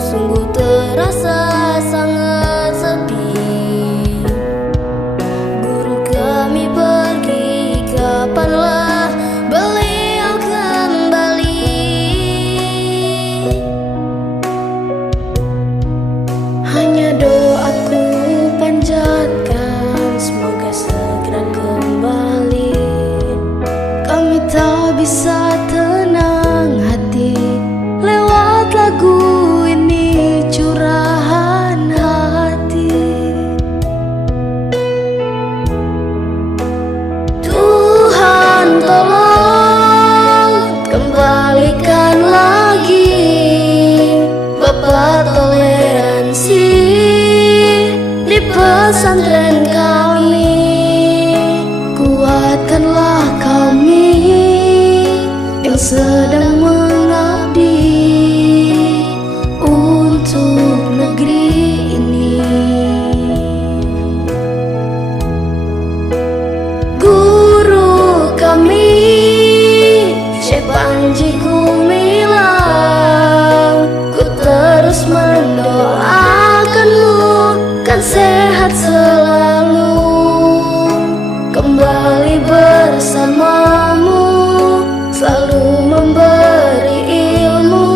sungguh terasa sangat sepi. Guru kami pergi, kapanlah beliau kembali? Hanya doaku panjatkan, semoga segera kembali. Kami tak bisa tenang hati lewat lagu ini, curahan hati. Tuhan tolong kembalikan lagi Bapak toleransi di pesantren kami. Kuatkanlah kami yang sedang mengabdi untuk negeri ini. Guru kami Syekh Panji Gumilang, ku terus mendoakanmu kan sehat selalu. Kembali bersamamu, selalu memberi ilmu,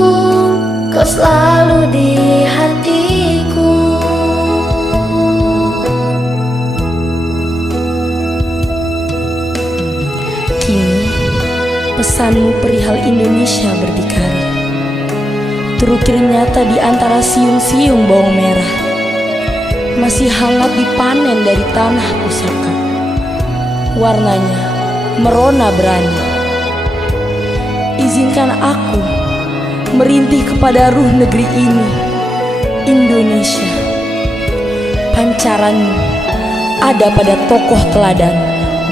kau selalu di hatiku. Kini pesanmu perihal Indonesia berdikari, terukir nyata di antara siung-siung bawang merah, masih hangat dipanen dari tanah pusaka. Warnanya merona berani. Izinkan aku merintih kepada ruh negeri ini, Indonesia. Pancaranmu ada pada tokoh teladan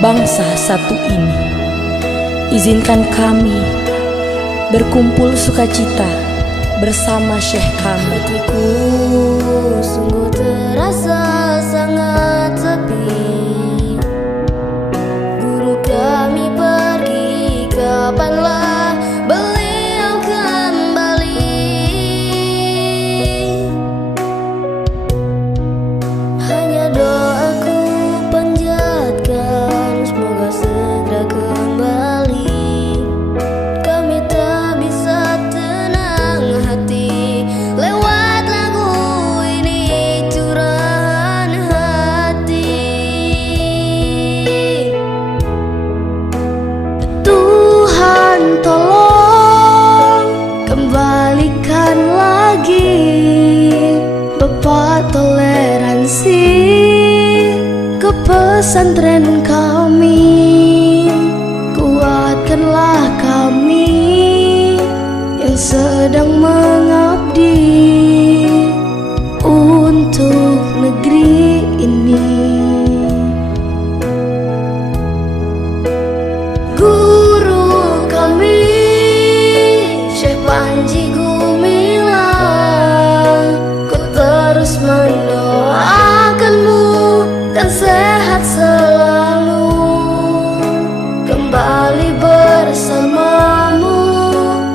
bangsa satu ini. Izinkan kami berkumpul sukacita bersama Syekh kami. Hatiku sungguh terasa sangat sepi. Guru kami pergi, kapanlah beliau kembali? Hanya doaku panjatkan, semoga segera kembali. Kami tak bisa tenang hati lewat lagu ini, curahan hati. Tuhan tolong kembalikan lagi Bapak toleransi ke pesantren kami. Kuatkanlah kami yang sedang mengabdi untuk negeri ini. Guru kami Syekh Panji Gumilang, ku terus mendoakanmu kan sehat selalu. Kembali bersamamu,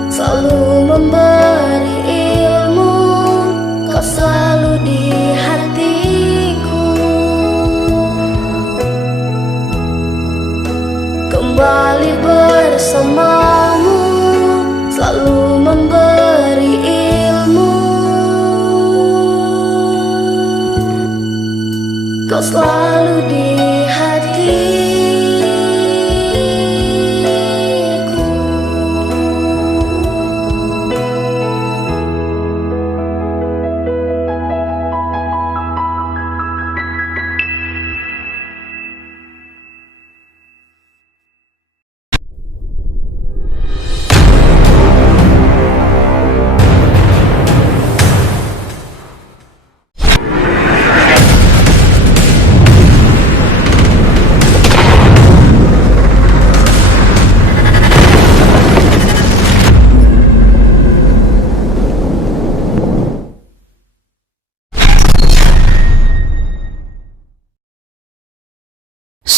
selalu memberi ilmu, kau selalu di hatiku. Kembali bersamamu, selalu memberi ilmu, kau selalu di hatiku.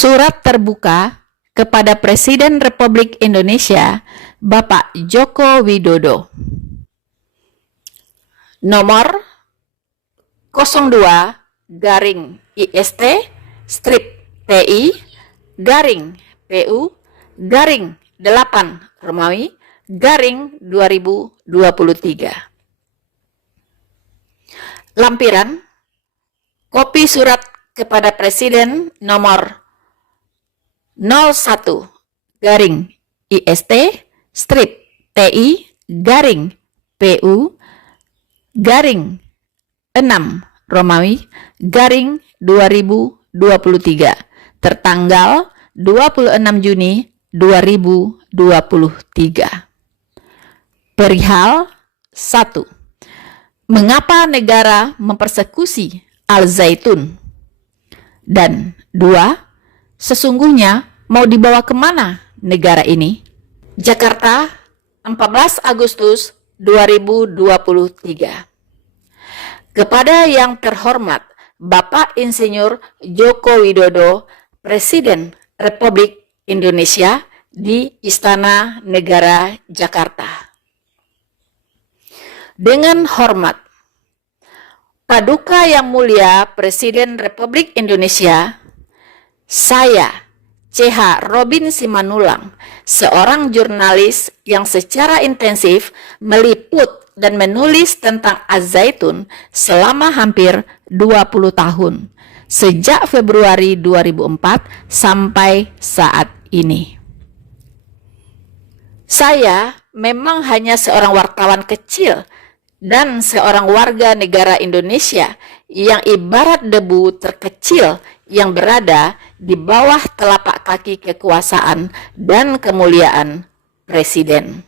Surat terbuka kepada Presiden Republik Indonesia Bapak Joko Widodo. nomor 02-IST-PI-8-Romawi-2023. Lampiran kopi surat kepada Presiden nomor 01-IST-PI-6-Romawi-2023 tertanggal 26 Juni 2023. Perihal 1. Mengapa negara mempersekusi Al-Zaitun? Dan 2. Sesungguhnya mau dibawa kemana negara ini? Jakarta, 14 Agustus 2023. Kepada yang terhormat Bapak Insinyur Joko Widodo, Presiden Republik Indonesia di Istana Negara Jakarta. Dengan hormat, Paduka Yang Mulia Presiden Republik Indonesia, saya, CH Robin Simanulang, seorang jurnalis yang secara intensif meliput dan menulis tentang Az-Zaitun selama hampir 20 tahun, sejak Februari 2004 sampai saat ini. Saya memang hanya seorang wartawan kecil dan seorang warga negara Indonesia yang ibarat debu terkecil yang berada di bawah telapak kaki kekuasaan dan kemuliaan Presiden.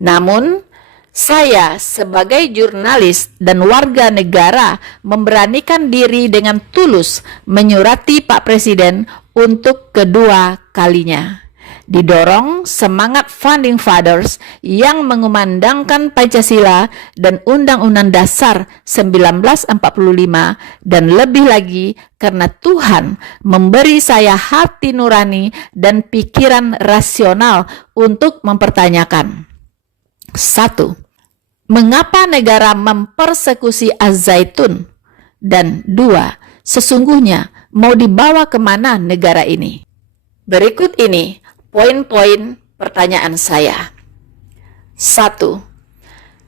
Namun, saya sebagai jurnalis dan warga negara memberanikan diri dengan tulus menyurati Pak Presiden untuk kedua kalinya. Didorong semangat Founding Fathers yang mengumandangkan Pancasila dan Undang-Undang Dasar 1945, dan lebih lagi karena Tuhan memberi saya hati nurani dan pikiran rasional untuk mempertanyakan. 1. Mengapa negara mempersekusi Az-Zaitun? Dan 2. Sesungguhnya mau dibawa kemana negara ini? Berikut ini poin-poin pertanyaan saya. 1.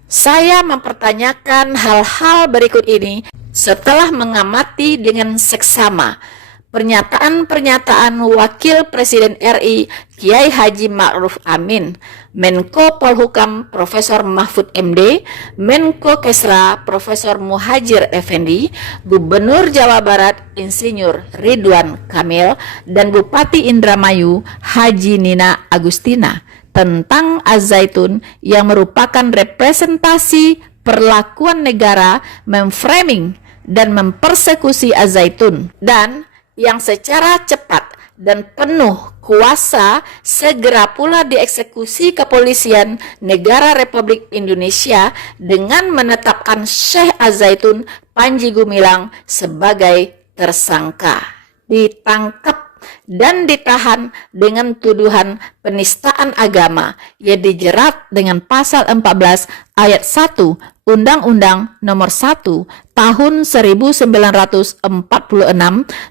Saya mempertanyakan hal-hal berikut ini setelah mengamati dengan seksama pernyataan-pernyataan Wakil Presiden RI Kiai Haji Ma'ruf Amin, Menko Polhukam Profesor Mahfud MD, Menko Kesra Profesor Muhajir Effendi, Gubernur Jawa Barat Insinyur Ridwan Kamil, dan Bupati Indramayu Haji Nina Agustina tentang Az-Zaitun yang merupakan representasi perlakuan negara memframing dan mempersekusi Az-Zaitun, dan yang secara cepat dan penuh kuasa segera pula dieksekusi kepolisian negara Republik Indonesia dengan menetapkan Syekh Az-Zaitun Panji Gumilang sebagai tersangka, ditangkap dan ditahan dengan tuduhan penistaan agama yang dijerat dengan pasal 14 ayat 1 Undang-Undang Nomor 1 Tahun 1946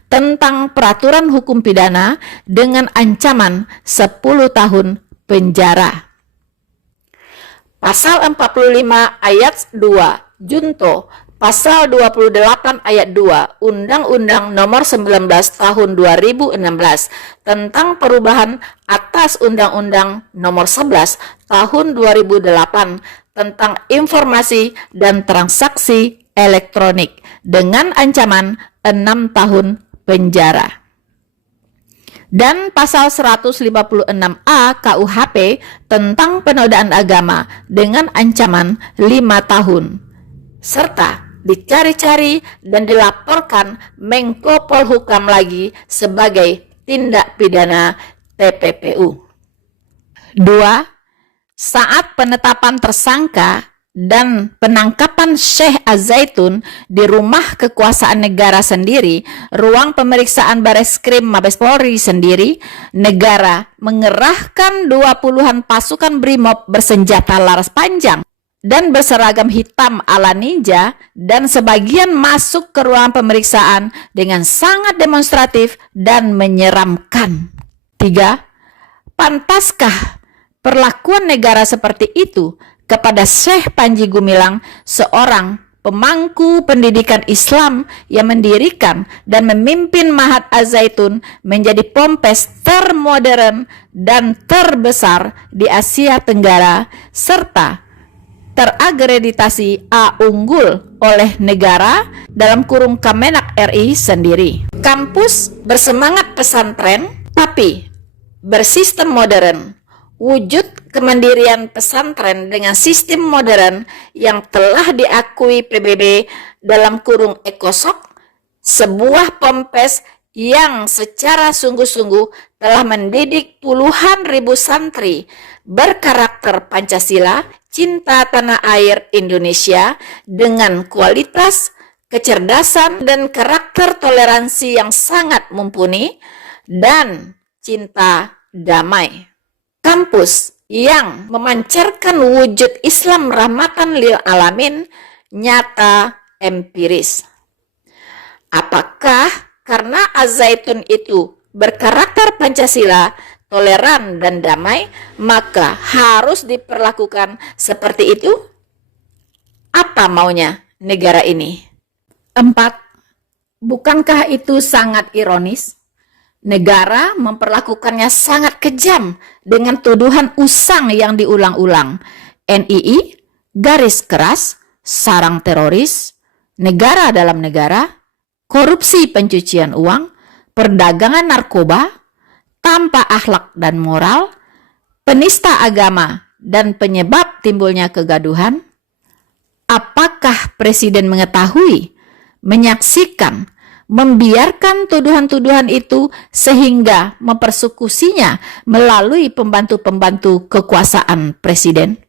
tentang Peraturan Hukum Pidana dengan ancaman 10 tahun penjara. Pasal 45 ayat 2 Junto Pasal 28 ayat 2 Undang-Undang Nomor 19 Tahun 2016 tentang perubahan atas Undang-Undang Nomor 11 Tahun 2008 tentang informasi dan transaksi elektronik dengan ancaman 6 tahun penjara. Dan pasal 156A KUHP tentang penodaan agama dengan ancaman 5 tahun. Serta dicari-cari dan dilaporkan Menko Polhukam lagi sebagai tindak pidana TPPU. 2. Saat penetapan tersangka dan penangkapan Syekh Az-Zaitun di rumah kekuasaan negara sendiri, ruang pemeriksaan Bareskrim Mabes Polri sendiri, negara mengerahkan 20-an pasukan BRIMOB bersenjata laras panjang dan berseragam hitam ala ninja, dan sebagian masuk ke ruang pemeriksaan dengan sangat demonstratif dan menyeramkan. 3. Pantaskah perlakuan negara seperti itu kepada Syekh Panji Gumilang, seorang pemangku pendidikan Islam yang mendirikan dan memimpin Mahat Az-Zaitun menjadi pompes termodern dan terbesar di Asia Tenggara, serta teragreditasi A unggul oleh negara dalam kurung Kemenak RI sendiri. Kampus bersemangat pesantren tapi bersistem modern. Wujud kemandirian pesantren dengan sistem modern yang telah diakui PBB dalam kurung Ekosok, sebuah pompes yang secara sungguh-sungguh telah mendidik puluhan ribu santri berkarakter Pancasila, cinta tanah air Indonesia dengan kualitas, kecerdasan, dan karakter toleransi yang sangat mumpuni dan cinta damai. Kampus yang memancarkan wujud Islam rahmatan lil alamin nyata empiris. Apakah karena Az-Zaitun itu berkarakter Pancasila, toleran dan damai, maka harus diperlakukan seperti itu? Apa maunya negara ini? 4. Bukankah itu sangat ironis? Negara memperlakukannya sangat kejam dengan tuduhan usang yang diulang-ulang. NII, garis keras, sarang teroris, negara dalam negara, korupsi pencucian uang, perdagangan narkoba, tanpa akhlak dan moral, penista agama, dan penyebab timbulnya kegaduhan. Apakah Presiden mengetahui, menyaksikan, membiarkan tuduhan-tuduhan itu sehingga mempersekusinya melalui pembantu-pembantu kekuasaan Presiden?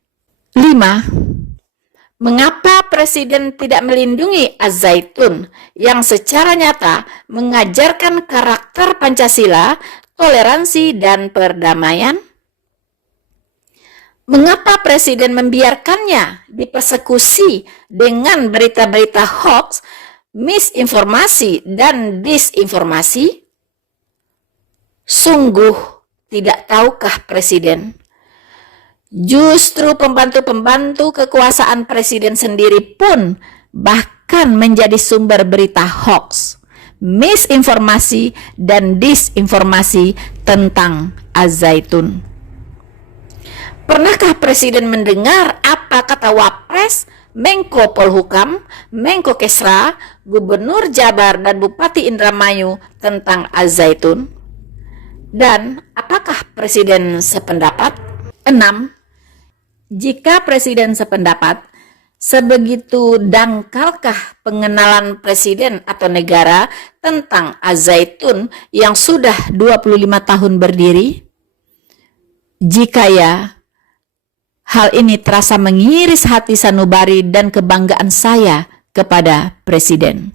5. Mengapa Presiden tidak melindungi Az-Zaitun yang secara nyata mengajarkan karakter Pancasila, toleransi, dan perdamaian? Mengapa Presiden membiarkannya dipersekusi dengan berita-berita hoax, misinformasi, dan disinformasi? Sungguh tidak tahukah Presiden? Justru pembantu-pembantu kekuasaan Presiden sendiri pun bahkan menjadi sumber berita hoax, misinformasi, dan disinformasi tentang Az-Zaitun. Pernahkah Presiden mendengar apa kata Wapres, Menko Polhukam, Menko Kesra, Gubernur Jabar, dan Bupati Indramayu tentang Az-Zaitun? Dan apakah Presiden sependapat? 6. Jika Presiden sependapat, sebegitu dangkalkah pengenalan Presiden atau negara tentang Az-Zaitun yang sudah 25 tahun berdiri? Jika ya, hal ini terasa mengiris hati sanubari dan kebanggaan saya kepada Presiden.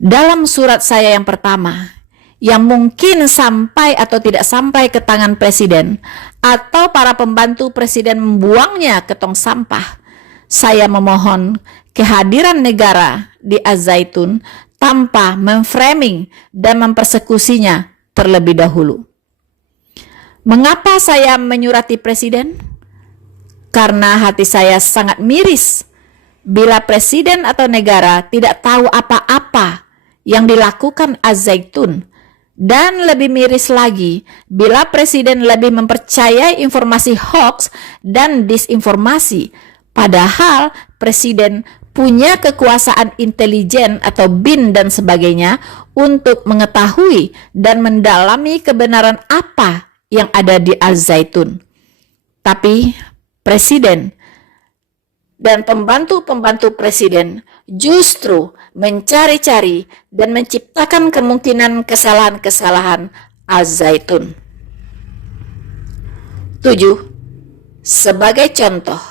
Dalam surat saya yang pertama, yang mungkin sampai atau tidak sampai ke tangan Presiden, atau para pembantu Presiden membuangnya ke tong sampah, saya memohon kehadiran negara di Az-Zaitun tanpa memframing dan mempersekusinya terlebih dahulu. Mengapa saya menyurati Presiden? Karena hati saya sangat miris bila Presiden atau negara tidak tahu apa-apa yang dilakukan Az-Zaitun, dan lebih miris lagi bila Presiden lebih mempercayai informasi hoax dan disinformasi, padahal Presiden punya kekuasaan intelijen atau BIN dan sebagainya untuk mengetahui dan mendalami kebenaran apa yang ada di Az-Zaitun. Tapi Presiden dan pembantu-pembantu Presiden justru mencari-cari dan menciptakan kemungkinan kesalahan-kesalahan Az-Zaitun. 7. Sebagai contoh,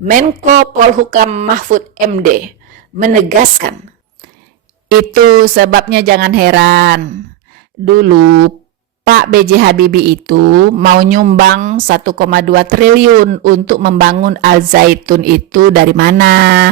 Menko Polhukam Mahfud MD menegaskan, itu sebabnya jangan heran dulu Pak B.J. Habibie itu mau nyumbang 1,2 triliun untuk membangun Al Zaitun itu dari mana?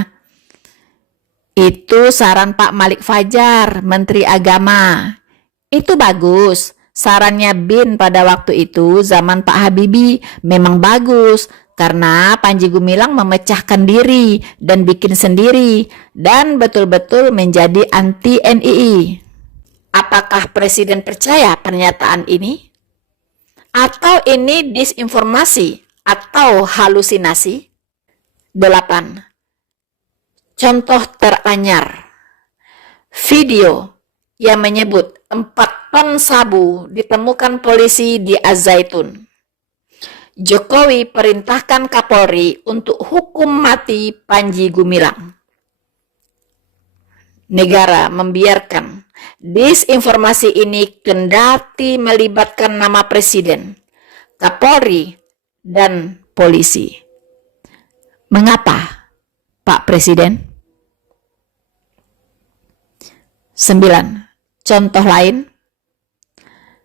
Itu saran Pak Malik Fajar, Menteri Agama. Itu bagus. Sarannya Bin pada waktu itu zaman Pak Habibie memang bagus karena Panji Gumilang memecahkan diri dan bikin sendiri dan betul-betul menjadi anti NII. Apakah Presiden percaya pernyataan ini? Atau ini disinformasi atau halusinasi? 8. Contoh teranyar. Video yang menyebut 4 ton sabu ditemukan polisi di Az-Zaitun. Jokowi perintahkan Kapolri untuk hukum mati Panji Gumilang. Negara membiarkan disinformasi ini kendati melibatkan nama Presiden, Kapolri, dan polisi. Mengapa, Pak Presiden? 9. Contoh lain.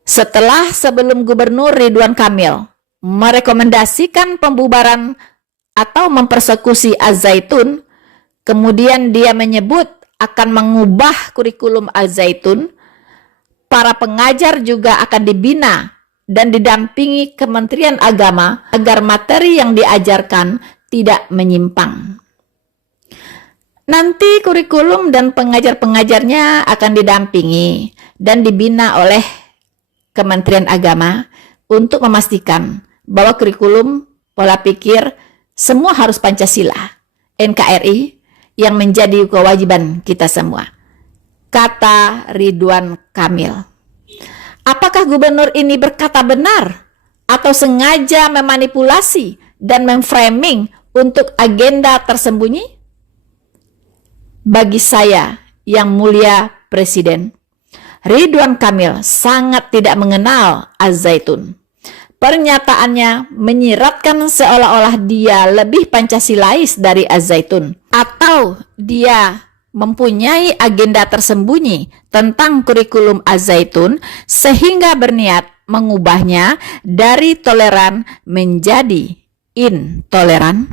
Setelah sebelum Gubernur Ridwan Kamil merekomendasikan pembubaran atau mempersekusi Az-Zaitun, kemudian dia menyebut akan mengubah kurikulum Al-Zaitun, para pengajar juga akan dibina dan didampingi Kementerian Agama agar materi yang diajarkan tidak menyimpang. Nanti kurikulum dan pengajar-pengajarnya akan didampingi dan dibina oleh Kementerian Agama untuk memastikan bahwa kurikulum, pola pikir, semua harus Pancasila, NKRI, yang menjadi kewajiban kita semua. Kata Ridwan Kamil. Apakah gubernur ini berkata benar atau sengaja memanipulasi dan memframing untuk agenda tersembunyi? Bagi saya yang mulia Presiden, Ridwan Kamil sangat tidak mengenal Az-Zaitun. Pernyataannya menyiratkan seolah-olah dia lebih Pancasilais dari Az-Zaitun, atau dia mempunyai agenda tersembunyi tentang kurikulum Az-Zaitun sehingga berniat mengubahnya dari toleran menjadi intoleran.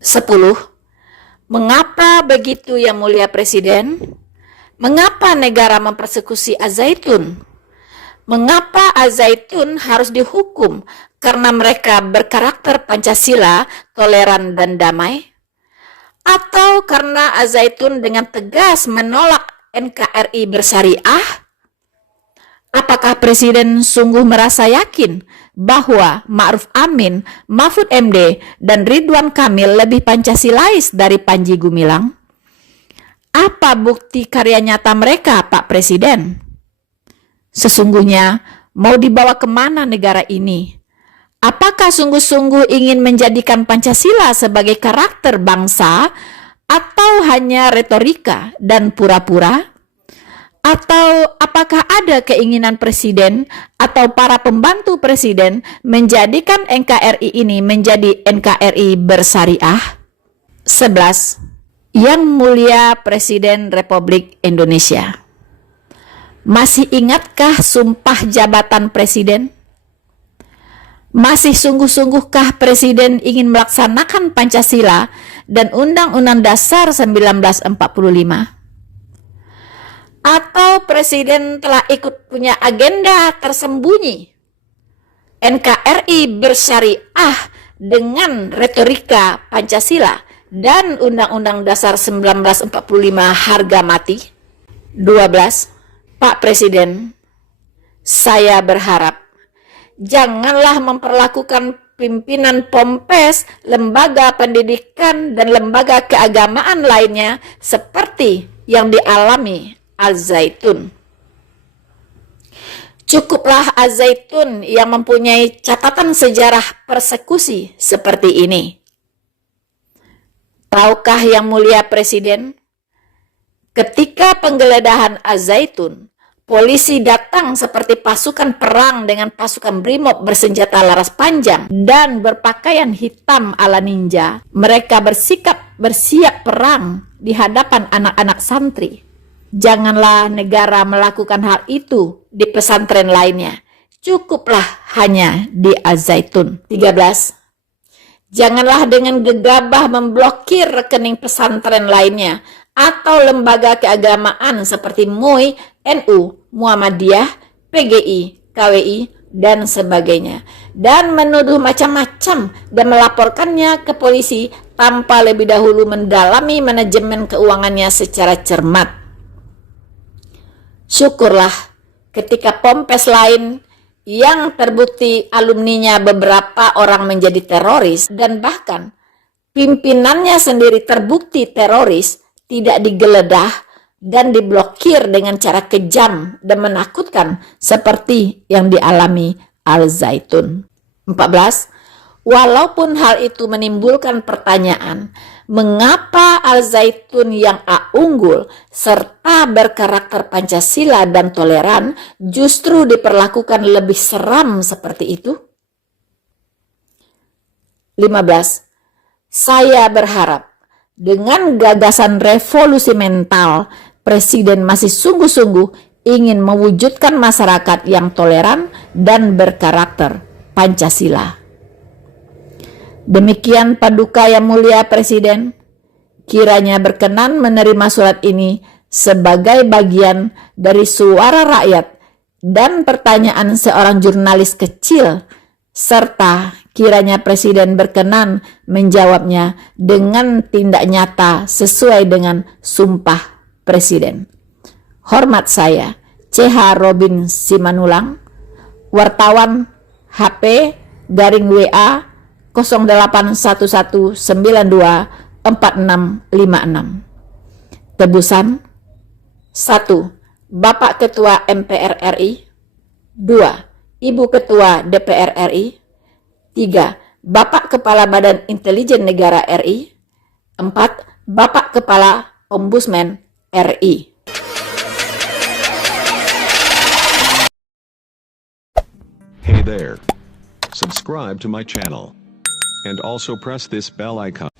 10. Mengapa begitu yang mulia Presiden? Mengapa negara mempersekusi Az-Zaitun? Mengapa Az-Zaitun harus dihukum karena mereka berkarakter Pancasila, toleran dan damai? Atau karena Az-Zaitun dengan tegas menolak NKRI bersyariah? Apakah Presiden sungguh merasa yakin bahwa Ma'ruf Amin, Mahfud MD, dan Ridwan Kamil lebih Pancasilais dari Panji Gumilang? Apa bukti karya nyata mereka, Pak Presiden? Sesungguhnya mau dibawa kemana negara ini? Apakah sungguh-sungguh ingin menjadikan Pancasila sebagai karakter bangsa atau hanya retorika dan pura-pura? Atau apakah ada keinginan Presiden atau para pembantu Presiden menjadikan NKRI ini menjadi NKRI bersyariah? 11. Yang mulia Presiden Republik Indonesia, masih ingatkah sumpah jabatan Presiden? Masih sungguh-sungguhkah Presiden ingin melaksanakan Pancasila dan Undang-Undang Dasar 1945? Atau Presiden telah ikut punya agenda tersembunyi NKRI bersyariah dengan retorika Pancasila dan Undang-Undang Dasar 1945 harga mati? 12. Pak Presiden, saya berharap janganlah memperlakukan pimpinan Pompes, lembaga pendidikan dan lembaga keagamaan lainnya seperti yang dialami Az-Zaitun. Cukuplah Az-Zaitun yang mempunyai catatan sejarah persekusi seperti ini. Tahukah yang mulia Presiden, ketika penggeledahan Az-Zaitun, polisi datang seperti pasukan perang dengan pasukan brimob bersenjata laras panjang dan berpakaian hitam ala ninja. Mereka bersiap perang di hadapan anak-anak santri. Janganlah negara melakukan hal itu di pesantren lainnya. Cukuplah hanya di Al-Zaitun. 13. Janganlah dengan gegabah memblokir rekening pesantren lainnya atau lembaga keagamaan seperti MUI, NU, Muhammadiyah, PGI, KWI, dan sebagainya, dan menuduh macam-macam dan melaporkannya ke polisi tanpa lebih dahulu mendalami manajemen keuangannya secara cermat. Syukurlah ketika Pompes lain yang terbukti alumninya beberapa orang menjadi teroris dan bahkan pimpinannya sendiri terbukti teroris tidak digeledah dan diblokir dengan cara kejam dan menakutkan seperti yang dialami Al-Zaitun. 14. Walaupun hal itu menimbulkan pertanyaan, mengapa Al-Zaitun yang unggul serta berkarakter Pancasila dan toleran justru diperlakukan lebih seram seperti itu? 15. Saya berharap dengan gagasan revolusi mental, Presiden masih sungguh-sungguh ingin mewujudkan masyarakat yang toleran dan berkarakter Pancasila. Demikian Paduka Yang Mulia Presiden, kiranya berkenan menerima surat ini sebagai bagian dari suara rakyat dan pertanyaan seorang jurnalis kecil, serta kiranya Presiden berkenan menjawabnya dengan tindak nyata sesuai dengan sumpah Presiden. Hormat saya, CH Robin Simanulang, wartawan HP garing WA 0811924656. Tebusan 1. Bapak Ketua MPR RI. 2. Ibu Ketua DPR RI. 3. Bapak Kepala Badan Intelijen Negara RI. 4. Bapak Kepala Ombudsman RI. Hey there. Subscribe to my channel. And also press this bell icon.